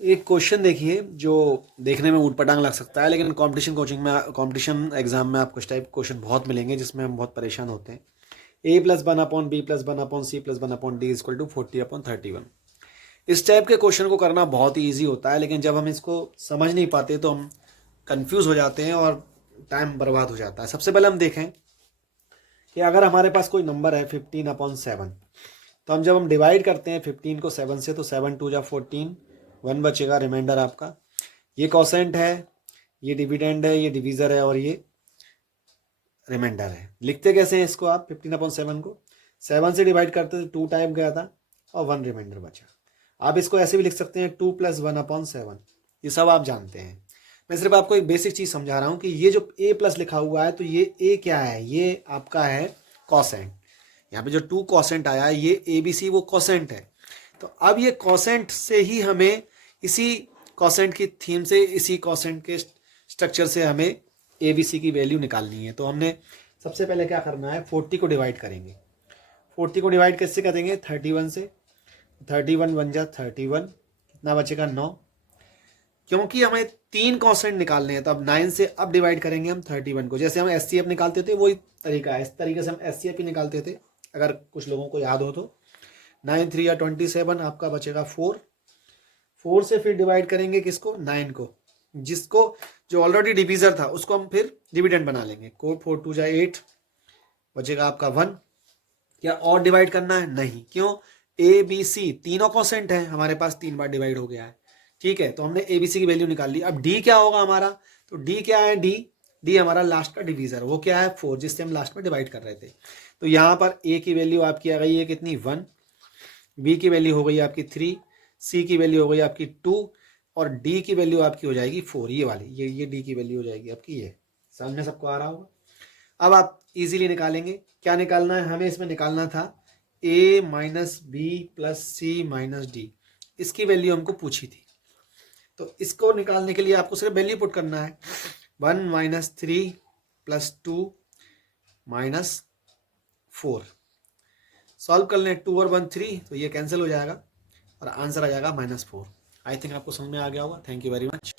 एक क्वेश्चन देखिए जो देखने में ऊटपटांग लग सकता है, लेकिन कंपटीशन कोचिंग में, कंपटीशन एग्जाम में आपको इस टाइप क्वेश्चन बहुत मिलेंगे जिसमें हम बहुत परेशान होते हैं। a+1/b+1/c+1/d=40/31। इस टाइप के क्वेश्चन को करना बहुत ही ईजी होता है, लेकिन जब हम इसको समझ नहीं पाते तो हम कंफ्यूज हो जाते हैं और टाइम बर्बाद हो जाता है। सबसे पहले हम देखें कि अगर हमारे पास कोई नंबर है 15/7, तो जब हम डिवाइड करते हैं 15 को 7 से, तो 7×2 = 14, 1 बचेगा रिमाइंडर आपका। ये कॉसेंट है, ये डिविडेंड है, ये डिवीज़र है और ये रिमाइंडर है। लिखते कैसे हैं इसको आप? 15/7 को 7 से डिवाइड करते थे, 2 टाइम गया था और 1 रिमाइंडर बचा। आप इसको ऐसे भी लिख सकते हैं 2 + 1/7। ये सब आप जानते हैं। मैं सिर्फ आपको एक बेसिक चीज़ समझा रहा हूँ कि ये जो a प्लस लिखा हुआ है, तो ये a क्या है? ये आपका है कॉसेंट। यहाँ पे जो 2 कॉसेंट आया है, ये ABC वो कॉसेंट है। तो अब ये कॉसेंट से ही हमें, इसी कॉसेंट की थीम से, इसी कॉसेंट के स्ट्रक्चर से हमें ABC की वैल्यू निकालनी है। तो हमने सबसे पहले क्या करना है, 40 को डिवाइड करेंगे। 40 को डिवाइड कैसे करेंगे? 31 से। 31 बन जा 31, कितना बचेगा? 9। क्योंकि हमें 3 कॉन्स्टेंट निकालने हैं, तो अब 9 से अब डिवाइड करेंगे हम 31 को। जैसे हम SCF निकालते थे वही तरीका है, इस तरीके से हम SCF ही निकालते थे, अगर कुछ लोगों को याद हो तो। 9 3 = 27, आपका बचेगा 4। 4 से फिर डिवाइड करेंगे किसको? 9 को, जिसको जो ऑलरेडी डिवीजर था उसको हम फिर डिविडेंड बना लेंगे। 4 2 = 8, बचेगा आपका 1। क्या और डिवाइड करना है? नहीं। क्यों? ABC तीनों कॉन्स्टेंट है हमारे पास, 3 बार डिवाइड हो गया है। ठीक है, तो हमने ABC की वैल्यू निकाल ली। अब D क्या होगा हमारा? तो D क्या है? D हमारा लास्ट का डिवीजर, वो क्या है? 4, जिससे हम लास्ट में डिवाइड कर रहे थे। तो यहाँ पर A की वैल्यू आपकी आ गई है कितनी? 1। B की वैल्यू हो गई आपकी 3, C की वैल्यू हो गई आपकी 2 और D की वैल्यू आपकी हो जाएगी 4। ये वाली, ये D की वैल्यू हो जाएगी आपकी। ये समझ में सबको आ रहा होगा? अब आप इजीली निकालेंगे। क्या निकालना है हमें? इसमें निकालना था A - B + C - D। इसकी वैल्यू हमको पूछी थी, तो इसको निकालने के लिए आपको सिर्फ वैल्यू पुट करना है। 1 - 3 + 2 - 4। सॉल्व कर लें, 2 और 1 3, तो ये कैंसिल हो जाएगा और आंसर आ जाएगा -4। आई थिंक आपको समझ में आ गया होगा। Thank you very much.